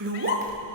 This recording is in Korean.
로봇?